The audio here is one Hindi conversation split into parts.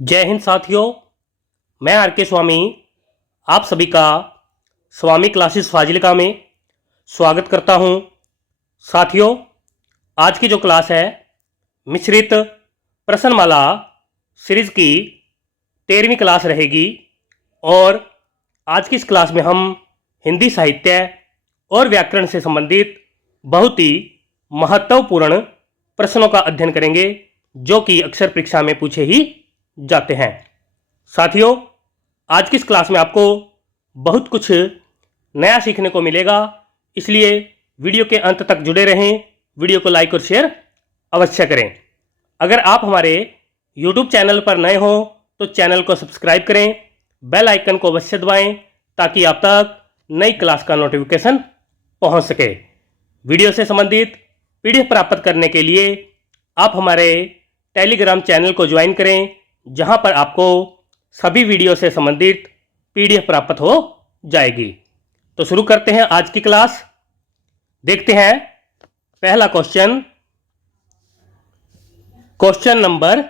जय हिंद साथियों। मैं आर के स्वामी आप सभी का स्वामी क्लासेस फाजिलिका में स्वागत करता हूं। साथियों, आज की जो क्लास है मिश्रित प्रश्नमाला सीरीज़ की 13वीं क्लास रहेगी और आज की इस क्लास में हम हिंदी साहित्य और व्याकरण से संबंधित बहुत ही महत्वपूर्ण प्रश्नों का अध्ययन करेंगे जो कि अक्सर परीक्षा में पूछे ही जाते हैं। साथियों, आज की इस क्लास में आपको बहुत कुछ नया सीखने को मिलेगा, इसलिए वीडियो के अंत तक जुड़े रहें। वीडियो को लाइक और शेयर अवश्य करें। अगर आप हमारे YouTube चैनल पर नए हो तो चैनल को सब्सक्राइब करें, बेल आइकन को अवश्य दबाएं ताकि आप तक नई क्लास का नोटिफिकेशन पहुंच सके। वीडियो से संबंधित PDF प्राप्त करने के लिए आप हमारे टेलीग्राम चैनल को ज्वाइन करें, जहां पर आपको सभी वीडियो से संबंधित PDF प्राप्त हो जाएगी। तो शुरू करते हैं आज की क्लास। देखते हैं पहला क्वेश्चन। क्वेश्चन नंबर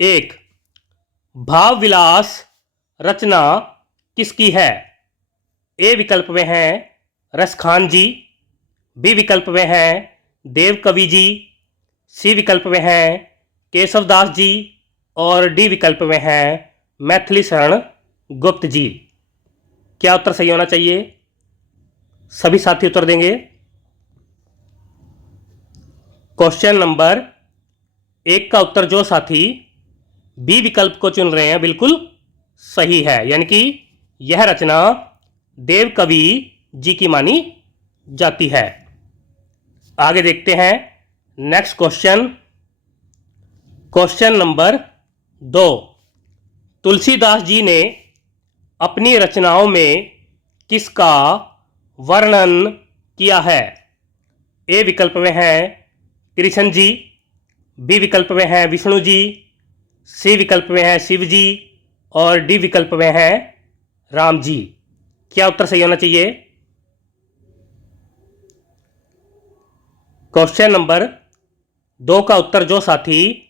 1, भाव विलास रचना किसकी है? ए विकल्प में है रसखान जी, बी विकल्प में है देव कवि जी, सी विकल्प में है केशवदास जी और डी विकल्प में है मैथिली शरण गुप्त जी। क्या उत्तर सही होना चाहिए? सभी साथी उत्तर देंगे। क्वेश्चन नंबर 1 का उत्तर जो साथी बी विकल्प को चुन रहे हैं बिल्कुल सही है, यानी कि यह रचना देव कवि जी की मानी जाती है। आगे देखते हैं next question. Question number 2, Tulsidas ji ने अपनी रचनाओं में किसका वर्णन किया है? ए विकल्प में है कृष्ण जी, बी विकल्प में है विष्णु जी, सी विकल्प में है शिव जी और डी विकल्प में है राम जी। क्या उत्तर सही होना चाहिए? क्वेश्चन नंबर 2 का उत्तर जो साथी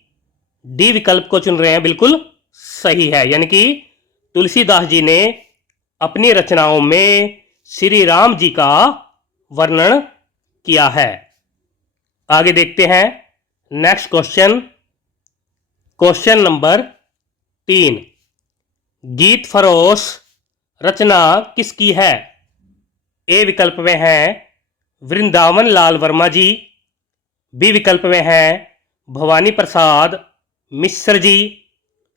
डी विकल्प को चुन रहे हैं बिल्कुल सही है, यानी कि तुलसीदास जी ने अपनी रचनाओं में श्री राम जी का वर्णन किया है। आगे देखते हैं नेक्स्ट क्वेश्चन। क्वेश्चन नंबर 3, गीत फरोश रचना किसकी है? ए विकल्प में है वृंदावन लाल वर्मा जी, बी विकल्प में है भवानी प्रसाद मिश्र जी,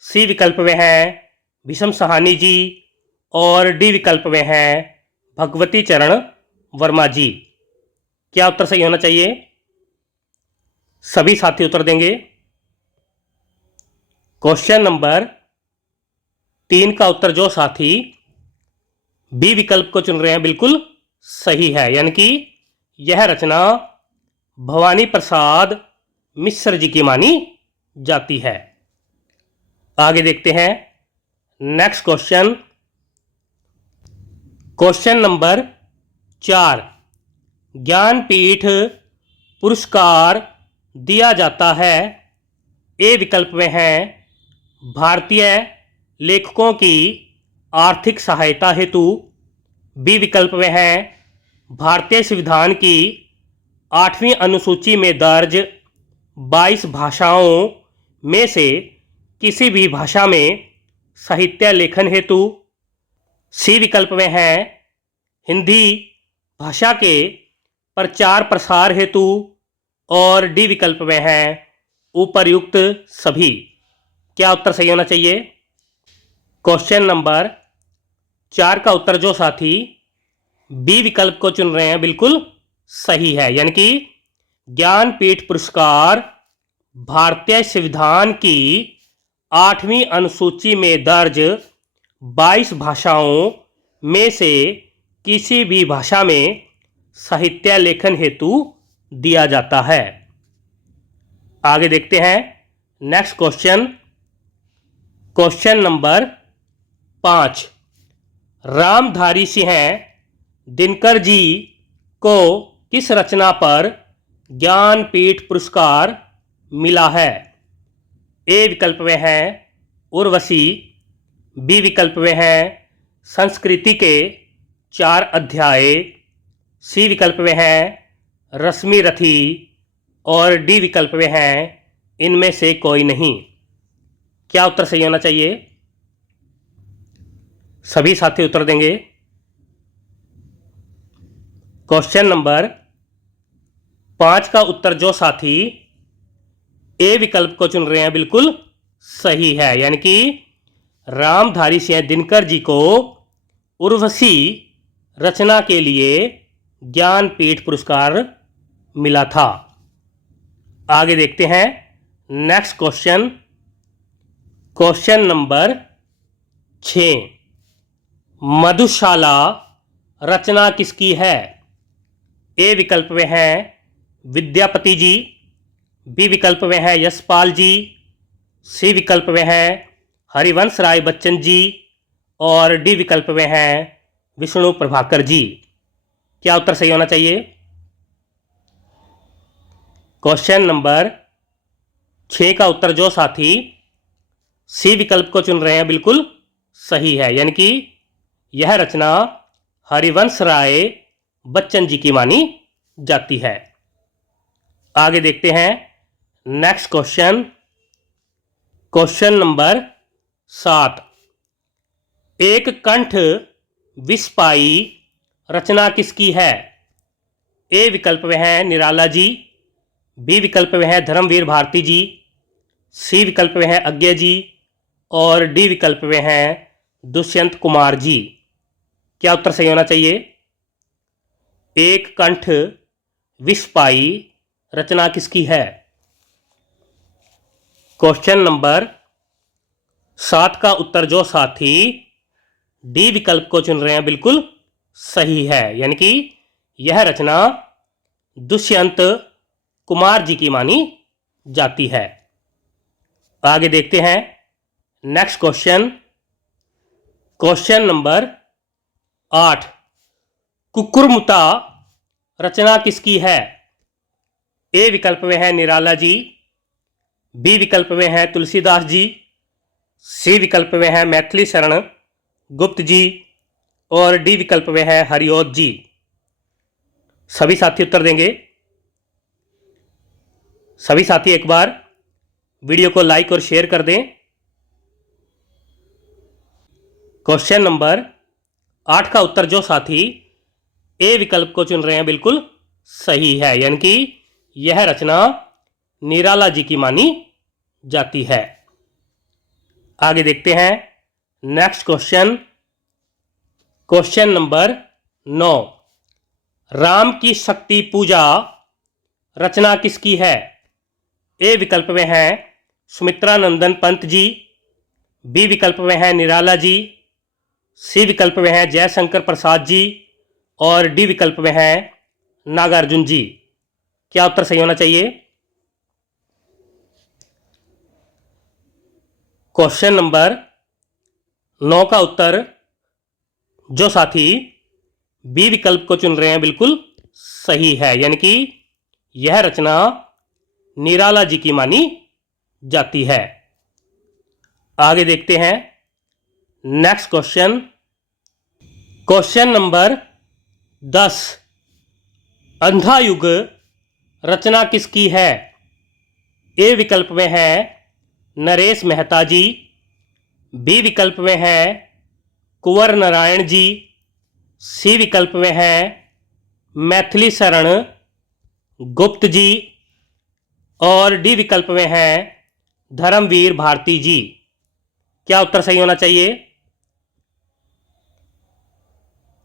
सी विकल्प में है भीषम सहानी जी और डी विकल्प में है भगवती चरण वर्मा जी। क्या उत्तर सही होना चाहिए? सभी साथी उत्तर देंगे। क्वेश्चन नंबर 3 का उत्तर जो साथी बी विकल्प को चुन रहे हैं बिल्कुल सही है, यानी कि यह रचना भवानी प्रसाद मिश्र जी की मानी जाती है। आगे देखते हैं next question. Question number 4, Jnanpith पुरस्कार दिया जाता है? ए विकल्प में है भारतीय लेखकों की आर्थिक सहायता हेतु, बी विकल्प में है भारतीय संविधान की 8वीं अनुसूची में दर्ज 22 भाषाओं में से किसी भी भाषा में साहित्य लेखन हेतु, सी विकल्प में है हिंदी भाषा के प्रचार प्रसार हेतु और डी विकल्प में है उपर्युक्त सभी। क्या उत्तर सही होना चाहिए? क्वेश्चन नंबर 4 का उत्तर जो साथी बी विकल्प को चुन रहे हैं बिल्कुल सही है, यानी कि ज्ञानपीठ पुरस्कार भारतीय संविधान की 8वीं अनुसूची में दर्ज 22 भाषाओं में से किसी भी भाषा में साहित्य लेखन हेतु दिया जाता है। आगे देखते हैं next question. Question number 5, Ramdhari Singh Dinkar ji को किस रचना पर ज्ञानपीठ पुरस्कार मिला है? ए विकल्प में है उर्वशी। बी विकल्प में है संस्कृति के 4 अध्याय। सी विकल्प में है रश्मि रथी। और डी विकल्प में है इनमें से कोई नहीं। क्या उत्तर सही होना चाहिए? सभी साथी उत्तर देंगे। क्वेश्चन नंबर 5 का उत्तर जो साथी ए विकल्प को चुन रहे हैं बिल्कुल सही है, यानी कि रामधारी सिंह दिनकर जी को उर्वशी रचना के लिए ज्ञानपीठ पुरस्कार मिला था। आगे देखते हैं नेक्स्ट क्वेश्चन। क्वेश्चन नंबर 6, मधुशाला रचना किसकी है? ए विकल्प में है विद्यापति जी। बी विकल्प में है यशपाल जी। सी विकल्प में है हरिवंश राय बच्चन जी। और डी विकल्प में है विष्णु प्रभाकर जी। क्या उत्तर सही होना चाहिए? क्वेश्चन नंबर 6 का उत्तर जो साथी सी विकल्प को चुन रहे हैं बिल्कुल सही है, यानी कि यह रचना हरिवंश राय बच्चन जी की मानी जाती है। आगे देखते हैं नेक्स्ट क्वेश्चन। क्वेश्चन नंबर 7, एक कंठ विस्पाई रचना किसकी है? ए विकल्प में है निराला जी। बी विकल्प में है धर्मवीर भारती जी। सी विकल्प में है अज्ञे जी। और डी विकल्प में है दुष्यंत कुमार जी। क्या उत्तर सही होना चाहिए? एक कंठ विस्पाई रचना किसकी है? क्वेश्चन नंबर 7 का उत्तर जो साथी डी विकल्प को चुन रहे हैं बिल्कुल सही है, यानी कि यह रचना दुष्यंत कुमार जी की मानी जाती है। आगे देखते हैं नेक्स्ट क्वेश्चन। क्वेश्चन नंबर 8, कुकुरमुता रचना किसकी है? ए विकल्प में है निराला जी। बी विकल्प में है तुलसीदास जी। सी विकल्प में है मैथिली शरण गुप्त जी। और डी विकल्प में है हरिओत जी। सभी साथी उत्तर देंगे। सभी साथी एक बार वीडियो को लाइक और शेयर कर दें। क्वेश्चन नंबर 8 का उत्तर जो साथी ए विकल्प को चुन रहे हैं बिल्कुल सही है, यानी कि यह रचना निराला जी की मानी जाती है। आगे देखते हैं next question. Question number 9, Ram की शक्ति पूजा रचना किसकी है? ए विकल्प में है सुमित्रा नंदन पंत जी। बी विकल्प में है निराला जी। सी विकल्प में है जयशंकर प्रसाद जी। और डी विकल्प में है नागार्जुन जी। क्या उत्तर सही होना चाहिए? क्वेश्चन नंबर 9 का उत्तर जो साथी बी विकल्प को चुन रहे हैं बिल्कुल सही है, यानी कि यह रचना निराला जी की मानी जाती है। आगे देखते हैं नेक्स्ट क्वेश्चन। क्वेश्चन नंबर 10, अंधा युग रचना किसकी है? ए विकल्प में है नरेश मेहता जी। बी विकल्प में है कुंवर नारायण जी। सी विकल्प में है मैथिली शरण गुप्त जी। और डी विकल्प में है धर्मवीर भारती जी। क्या उत्तर सही होना चाहिए?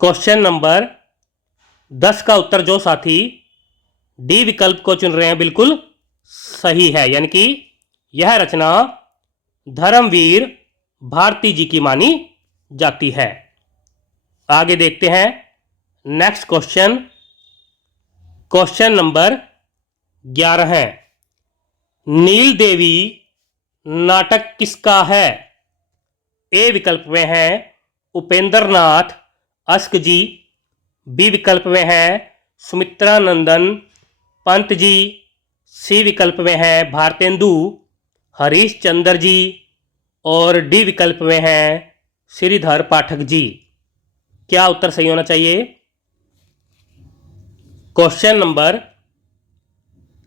क्वेश्चन नंबर 10 का उत्तर जो साथी डी विकल्प को चुन रहे हैं बिल्कुल सही है, यानी कि यह रचना धर्मवीर भारती जी की मानी जाती है। आगे देखते हैं नेक्स्ट क्वेश्चन। क्वेश्चन नंबर 11 है, नील देवी नाटक किसका है? ए विकल्प में है उपेंद्र नाथ अस्क जी। बी विकल्प में है सुमित्रा नंदन पंत जी। सी विकल्प में है भारतेंदु हरीश चंद्र जी। और डी विकल्प में हैं श्रीधर पाठक जी। क्या उत्तर सही होना चाहिए? क्वेश्चन नंबर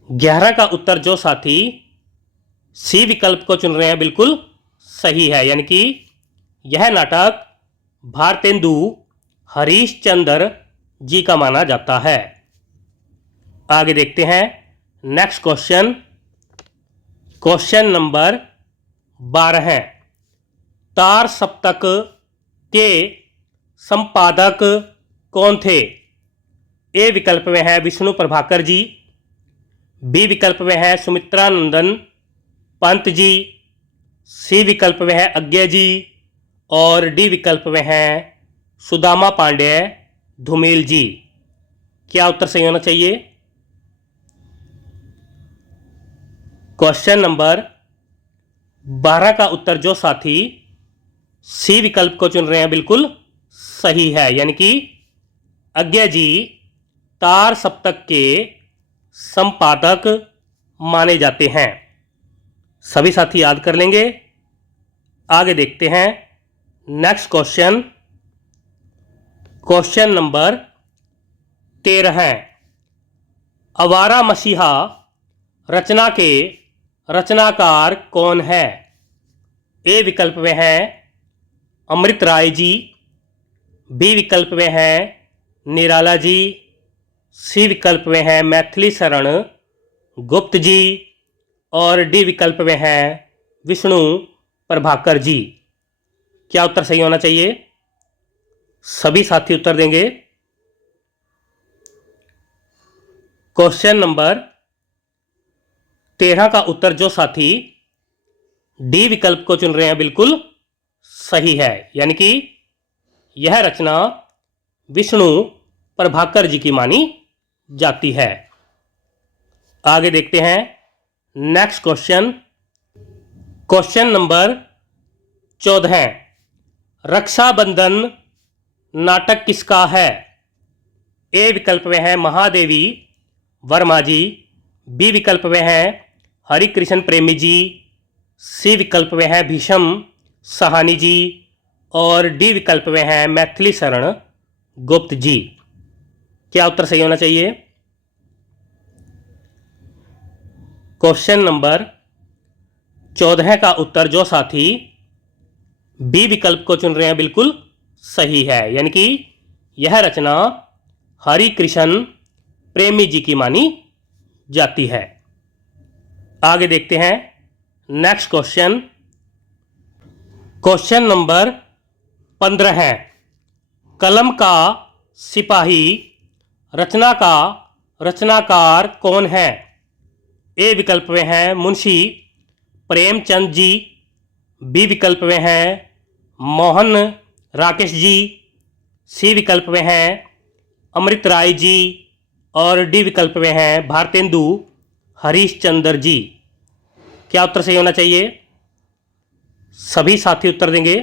11 का उत्तर जो साथी सी विकल्प को चुन रहे हैं बिल्कुल सही है, यानी कि यह नाटक भारतेंदु हरीशचंद्र जी का माना जाता है। आगे देखते हैं नेक्स्ट क्वेश्चन। क्वेश्चन नंबर 12 है, तार सप्तक के संपादक कौन थे? ए विकल्प में है विष्णु प्रभाकर जी, बी विकल्प में है सुमित्रानंदन पंत जी, सी विकल्प में है अज्ञे जी और डी विकल्प में है सुदामा पांडे धूमिल जी। क्या उत्तर सही होना चाहिए? क्वेश्चन नंबर 12 का उत्तर जो साथी सी विकल्प को चुन रहे हैं बिल्कुल सही है, यानी कि अज्ञे जी तार सप्तक के संपादक माने जाते हैं। सभी साथी याद कर लेंगे। आगे देखते हैं नेक्स्ट क्वेश्चन। क्वेश्चन नंबर 13 है, आवारा मसीहा रचना के रचनाकार कौन है? ए विकल्प में है अमृत राय जी, बी विकल्प में है निराला जी, सी विकल्प में है मैथिली शरण गुप्त जी और डी विकल्प में है विष्णु प्रभाकर जी। क्या उत्तर सही होना चाहिए? सभी साथी उत्तर देंगे। क्वेश्चन नंबर 13 का उत्तर जो साथी डी विकल्प को चुन रहे हैं बिल्कुल सही है, यानी कि यह रचना विष्णु प्रभाकर जी की मानी जाती है। आगे देखते हैं next question. Question number 14, Rakshabandhan नाटक किसका है? ए विकल्प में है महादेवी वर्मा जी, बी विकल्प में है हरिकृष्ण प्रेमी जी, सी विकल्प में है भीषम सहानी जी और डी विकल्प में है मैथिली शरण गुप्त जी। क्या उत्तर सही होना चाहिए? क्वेश्चन नंबर 14 का उत्तर जो साथी बी विकल्प को चुन रहे हैं बिल्कुल सही है, यानी कि यह रचना हरिकृष्ण प्रेमी जी की मानी जाती है। आगे देखते हैं नेक्स्ट क्वेश्चन। क्वेश्चन नंबर 15 है, कलम का सिपाही रचना का रचनाकार कौन है? ए विकल्प में है मुंशी प्रेमचंद जी, बी विकल्प में है मोहन राकेश जी, सी विकल्प में है अमृत राय जी और डी विकल्प में है भारतेंदु हरीशचंद्र जी। क्या उत्तर सही होना चाहिए? सभी साथी उत्तर देंगे।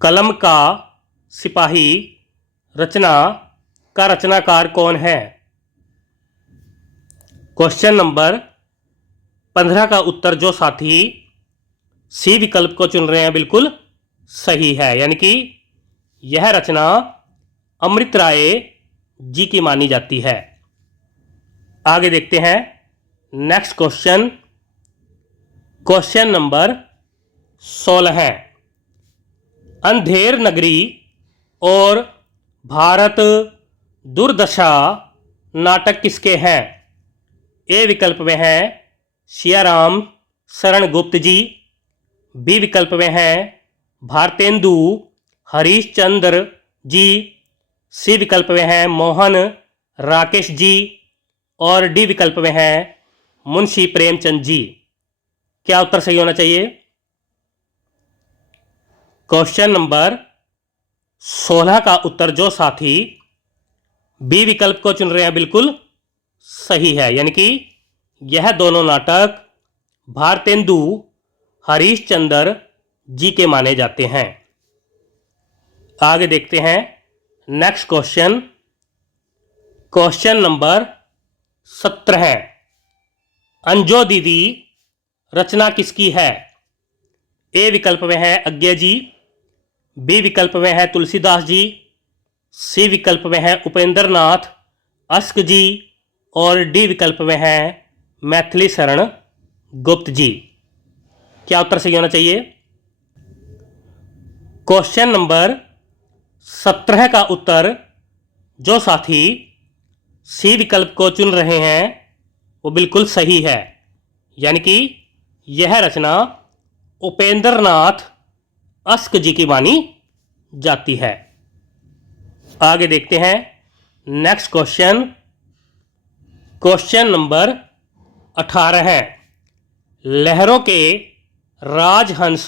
कलम का सिपाही रचना का रचनाकार कौन है? क्वेश्चन नंबर 15 का उत्तर जो साथी सी विकल्प को चुन रहे हैं बिल्कुल सही है, यानी कि यह रचना अमृत राय जी की मानी जाती है। आगे देखते हैं नेक्स्ट क्वेश्चन। क्वेश्चन नंबर 16 है, अंधेर नगरी और भारत दुर्दशा नाटक किसके हैं? ए विकल्प में है सियाराम शरण गुप्त जी, बी विकल्प में है भारतेंदु हरीशचंद्र जी, सी विकल्प में है मोहन राकेश जी और डी विकल्प में है मुंशी प्रेमचंद जी। क्या उत्तर सही होना चाहिए? क्वेश्चन नंबर 16 का उत्तर जो साथी बी विकल्प को चुन रहे हैं बिल्कुल सही है, यानी कि यह दोनों नाटक भारतेंदु हरीशचंद्र जी के माने जाते हैं। आगे देखते हैं नेक्स्ट क्वेश्चन। क्वेश्चन नंबर 17 है, अंजो दीदी रचना किसकी है? ए विकल्प में है अज्ञा जी, बी विकल्प में है तुलसीदास जी, सी विकल्प में है उपेंद्र नाथ अस्क जी और डी विकल्प में है मैथिली शरण गुप्त जी। क्या उत्तर सही होना चाहिए? क्वेश्चन नंबर 17 का उत्तर जो साथी सी विकल्प को चुन रहे हैं वो बिल्कुल सही है, यानी कि यह रचना उपेंद्र नाथ अस्क जी की मानी जाती है। आगे देखते हैं नेक्स्ट क्वेश्चन। क्वेश्चन नंबर 18 है, लहरों के राजहंस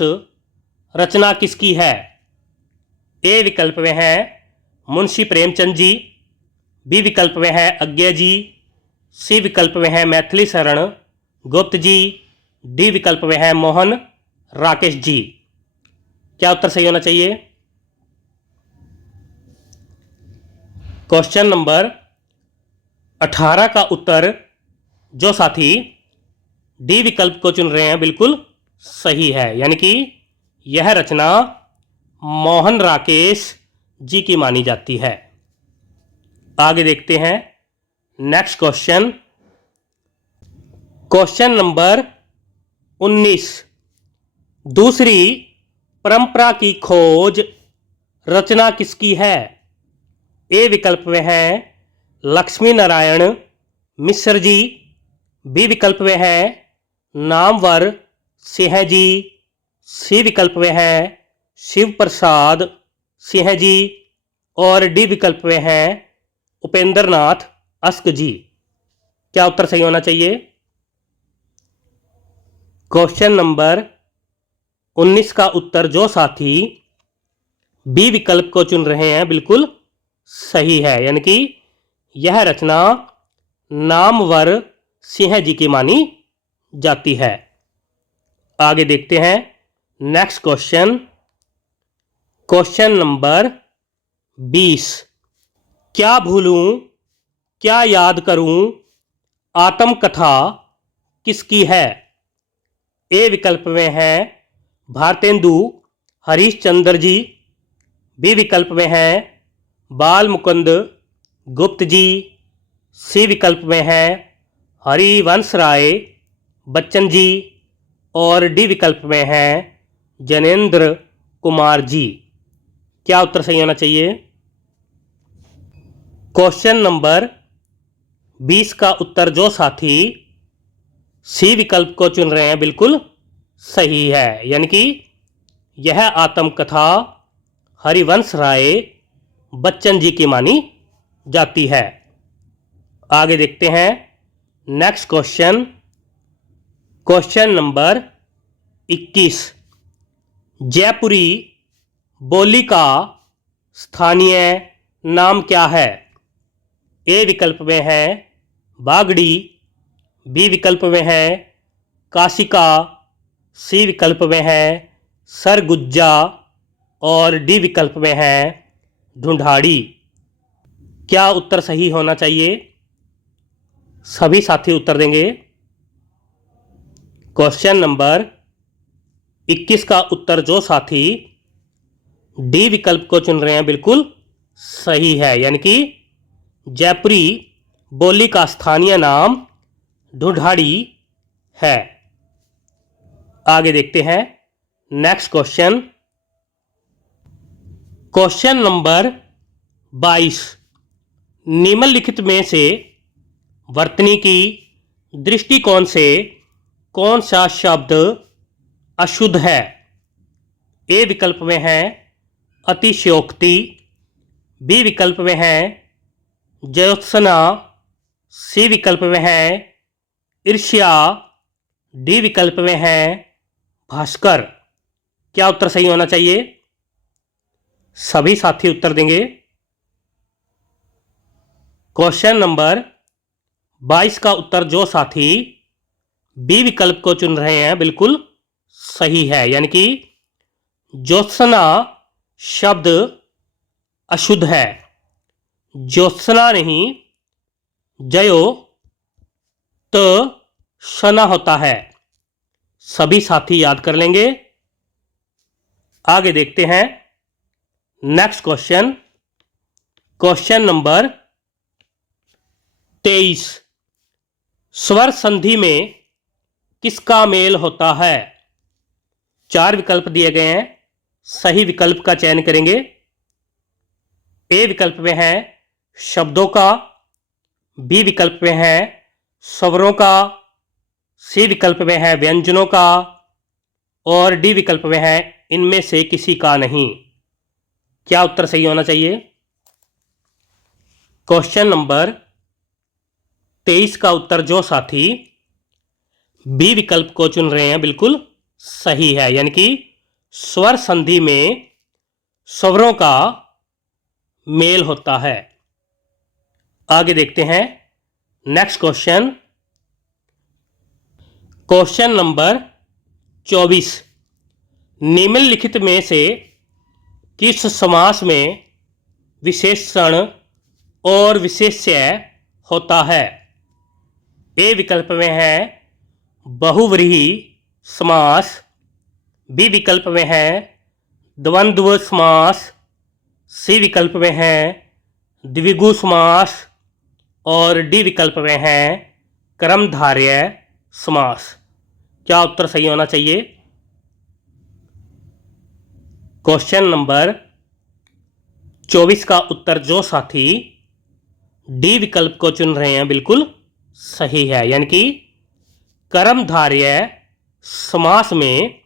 रचना किसकी है? ए विकल्प में है मुंशी प्रेमचंद जी, बी विकल्प में है अज्ञा जी, सी विकल्प में है मैथिली शरण गुप्त जी, डी विकल्प में है मोहन राकेश जी। क्या उत्तर सही होना चाहिए? क्वेश्चन नंबर 18 का उत्तर जो साथी डी विकल्प को चुन रहे हैं बिल्कुल सही है, यानी कि यह रचना मोहन राकेश जी की मानी जाती है। आगे देखते हैं नेक्स्ट क्वेश्चन। क्वेश्चन नंबर 19, दूसरी परंपरा की खोज रचना किसकी है? ए विकल्प में है लक्ष्मी नारायण मिश्र जी, बी विकल्प में है नामवर सिंह जी, सी विकल्प में है शिव प्रसाद सिंह जी और डी विकल्प में है उपेंद्र नाथ अस्क जी। क्या उत्तर सही होना चाहिए? क्वेश्चन नंबर 19 का उत्तर जो साथी बी विकल्प को चुन रहे हैं बिल्कुल सही है, यानी कि यह रचना नामवर सिंह जी की मानी जाती है। आगे देखते हैं नेक्स्ट क्वेश्चन। क्वेश्चन नंबर 20, क्या भूलूं क्या याद करूं आत्मकथा किसकी है? ए विकल्प में है भारतेंदु हरीशचंद्र जी, बी विकल्प में है बाल मुकुंद गुप्त जी, सी विकल्प में है हरिवंश राय बच्चन जी और डी विकल्प में है जनेंद्र कुमार जी। क्या उत्तर सही होना चाहिए? क्वेश्चन नंबर 20 का उत्तर जो साथी सी विकल्प को चुन रहे हैं बिल्कुल सही है, यानी कि यह आत्मकथा हरिवंश राय बच्चन जी की मानी जाती है। आगे देखते हैं नेक्स्ट क्वेश्चन। क्वेश्चन नंबर 21, जयपुरी बोली का स्थानीय नाम क्या है? ए विकल्प में है बागड़ी, बी विकल्प में है काशिका, सी विकल्प में है सरगुज्जा और डी विकल्प में है ढूंढाड़ी। क्या उत्तर सही होना चाहिए? सभी साथी उत्तर देंगे। क्वेश्चन नंबर 21 का उत्तर जो साथी डी विकल्प को चुन रहे हैं बिल्कुल सही है, यानी कि जयपुरी बोली का स्थानीय नाम ढूंढाड़ी है। आगे देखते हैं नेक्स्ट क्वेश्चन। क्वेश्चन नंबर 22, निम्नलिखित में से वर्तनी की दृष्टिकोण से कौन सा शब्द अशुद्ध है? ए विकल्प में है अतिशयोक्ति, बी विकल्प में है ज्योत्सना, सी विकल्प में है ईर्ष्या, डी विकल्प में है भास्कर। क्या उत्तर सही होना चाहिए? सभी साथी उत्तर देंगे। क्वेश्चन नंबर 22 का उत्तर जो साथी बी विकल्प को चुन रहे हैं बिल्कुल सही है, यानी कि ज्योत्सना शब्द अशुद्ध है। ज्योत्सना नहीं, जयो तो सना होता है। सभी साथी याद कर लेंगे। आगे देखते हैं नेक्स्ट क्वेश्चन। Question number 23। स्वर संधि में किसका मेल होता है? 4 विकल्प दिए गए हैं, सही विकल्प का चयन करेंगे। ए विकल्प में है शब्दों का, बी विकल्प में है स्वरों का, सी विकल्प में है व्यंजनों का और डी विकल्प में है इनमें से किसी का नहीं। क्या उत्तर सही होना चाहिए? क्वेश्चन नंबर 23 का उत्तर जो साथी बी विकल्प को चुन रहे हैं बिल्कुल सही है, यानी कि स्वर संधि में स्वरों का मेल होता है। आगे देखते हैं नेक्स्ट क्वेश्चन। Question number 24। निम्नलिखित में से किस समास में विशेषण और विशेष्य होता है? ए विकल्प में है बहुव्रीहि समास, बी विकल्प में है द्वंद्व समास, सी विकल्प में है द्विगु समास और डी विकल्प में है कर्मधारय समास। क्या उत्तर सही होना चाहिए? क्वेश्चन नंबर 24 का उत्तर जो साथी डी विकल्प को चुन रहे हैं बिल्कुल सही है, यानी कि कर्मधारय समास में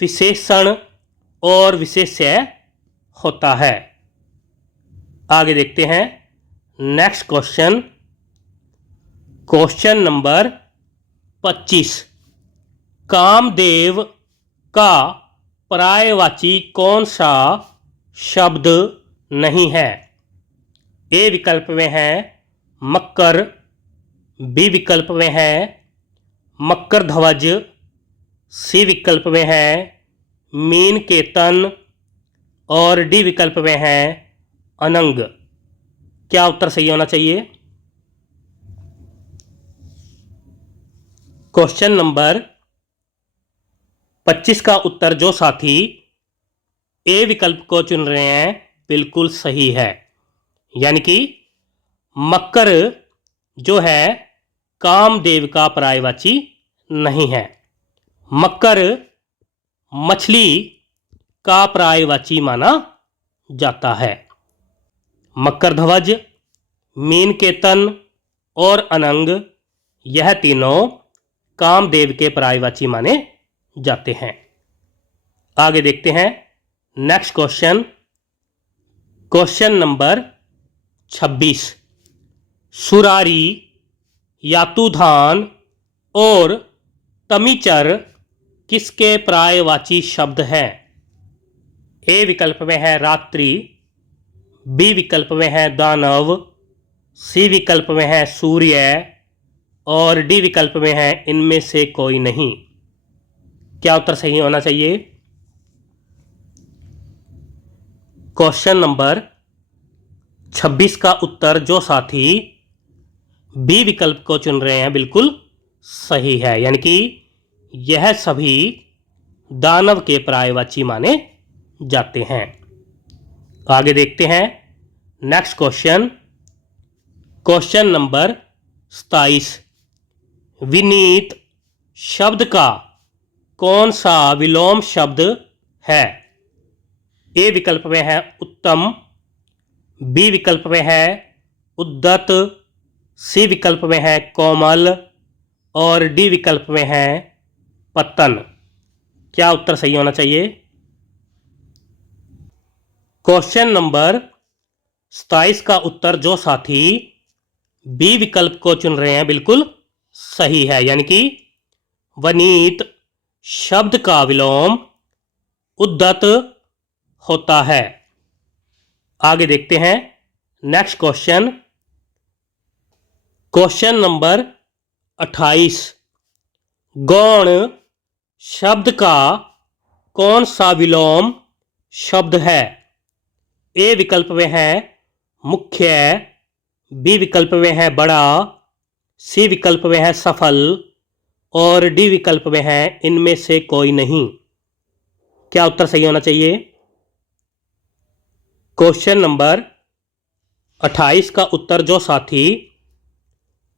विशेषण और विशेष्य होता है। आगे देखते हैं next question. Question number 25। Kamdev का पर्यायवाची कौन सा शब्द नहीं है? ए विकल्प में है मकर, बी विकल्प में है मकर ध्वज, सी विकल्प में है मीन केतन और डी विकल्प में है अनंग। क्या उत्तर सही होना चाहिए? क्वेश्चन नंबर 25 का उत्तर जो साथी ए विकल्प को चुन रहे हैं बिल्कुल सही है, यानी कि मकर जो है कामदेव का पर्यायवाची नहीं है। मकर मछली का पर्यायवाची माना जाता है। मकर ध्वज, मीन केतन और अनंग यह तीनों कामदेव के पर्यायवाची माने जाते हैं। आगे देखते हैं नेक्स्ट क्वेश्चन। Question number 26। सुरारी, यातुधान और तमिचर किसके पर्यायवाची शब्द हैं? ए विकल्प में है रात्रि, बी विकल्प में है दानव, सी विकल्प में है सूर्य और डी विकल्प में है इनमें से कोई नहीं। क्या उत्तर सही होना चाहिए? क्वेश्चन नंबर 26 का उत्तर जो साथी बी विकल्प को चुन रहे हैं बिल्कुल सही है, यानी कि यह सभी दानव के पर्यायवाची माने जाते हैं। आगे देखते हैं next question. Question number 27। Vineet शब्द का कौन सा विलोम शब्द है? ए विकल्प में है उत्तम, बी विकल्प में है उद्दत, सी विकल्प में है कोमल और डी विकल्प में है पतन। क्या उत्तर सही होना चाहिए? क्वेश्चन नंबर 27 का उत्तर जो साथी बी विकल्प को चुन रहे हैं बिल्कुल सही है, यानी कि वनीत शब्द का विलोम उद्दत होता है। आगे देखते हैं नेक्स्ट क्वेश्चन। Question number 28। गौण शब्द का कौन सा विलोम शब्द है? ए विकल्प में है मुख्य, बी विकल्प में है बड़ा, सी विकल्प में है सफल और डी विकल्प में है इनमें से कोई नहीं। क्या उत्तर सही होना चाहिए? क्वेश्चन नंबर 28 का उत्तर जो साथी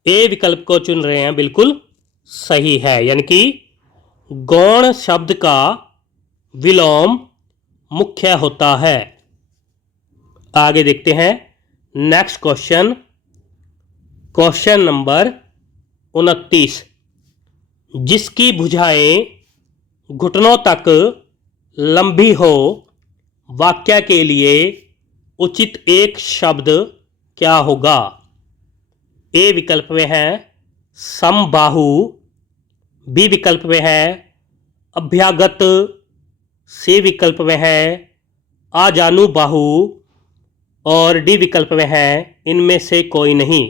ए विकल्प को चुन रहे हैं बिल्कुल सही है, यानी कि गौण शब्द का विलोम मुख्य होता है। आगे देखते हैं नेक्स्ट क्वेश्चन, क्वेश्चन नंबर 29। जिसकी भुजाएं घुटनों तक लंबी हो, वाक्य के लिए उचित एक शब्द क्या होगा? ए विकल्प में है समबाहु, बी विकल्प में है अभ्यागत, सी विकल्प में है आजानुबाहु और डी विकल्प में है इनमें से कोई नहीं।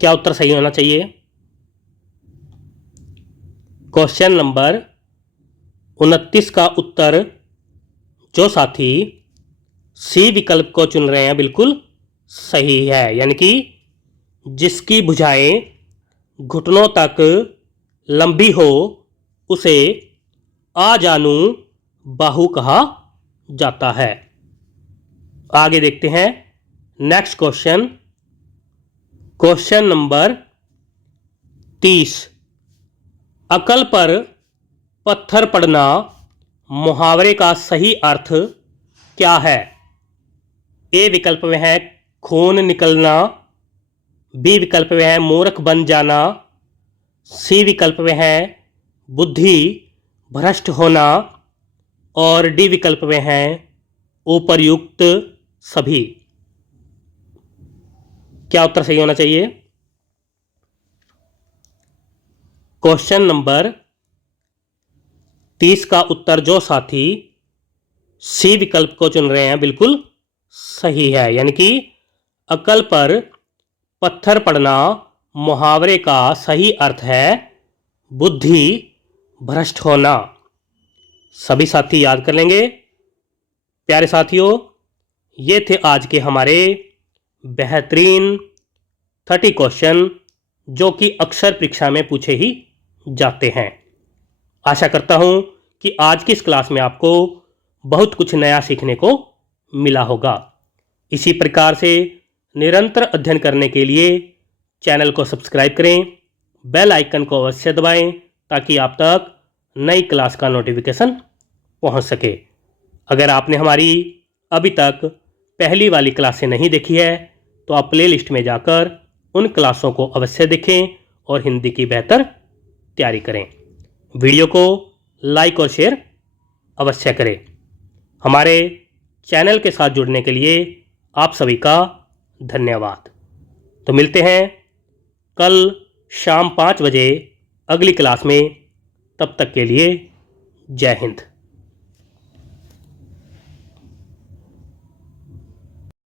क्या उत्तर सही होना चाहिए? क्वेश्चन नंबर 29 का उत्तर जो साथी सी विकल्प को चुन रहे हैं बिल्कुल सही है, यानी कि जिसकी भुजाएं घुटनों तक लंबी हो उसे आजानु बाहु कहा जाता है। आगे देखते हैं नेक्स्ट क्वेश्चन, क्वेश्चन नंबर 30। अकल पर पत्थर पड़ना मुहावरे का सही अर्थ क्या है? ए विकल्प में है खून निकलना, बी विकल्प में है मूर्ख बन जाना, सी विकल्प में है बुद्धि भ्रष्ट होना और डी विकल्प में है उपर्युक्त सभी। क्या उत्तर सही होना चाहिए? क्वेश्चन नंबर 30 का उत्तर जो साथी सी विकल्प को चुन रहे हैं बिल्कुल सही है, यानी कि अकल पर पत्थर पड़ना मुहावरे का सही अर्थ है बुद्धि भ्रष्ट होना। सभी साथी याद कर लेंगे। प्यारे साथियों, ये थे आज के हमारे बेहतरीन 30 क्वेश्चन जो कि अक्सर परीक्षा में पूछे ही जाते हैं। आशा करता हूँ कि आज की इस क्लास में आपको बहुत कुछ नया सीखने को मिला होगा। इसी प्रकार से निरंतर अध्ययन करने के लिए चैनल को सब्सक्राइब करें, बेल आइकन को अवश्य दबाएं ताकि आप तक नई क्लास का नोटिफिकेशन पहुंच सके। अगर आपने हमारी अभी तक पहली वाली क्लासें नहीं देखी है तो आप प्लेलिस्ट में जाकर उन क्लासों को अवश्य देखें और हिंदी की बेहतर तैयारी करें। वीडियो को लाइक और शेयर अवश्य करें। हमारे चैनल के साथ जुड़ने के लिए आप सभी का धन्यवाद। तो मिलते हैं कल शाम 5 बजे अगली क्लास में। तब तक के लिए जय हिंद।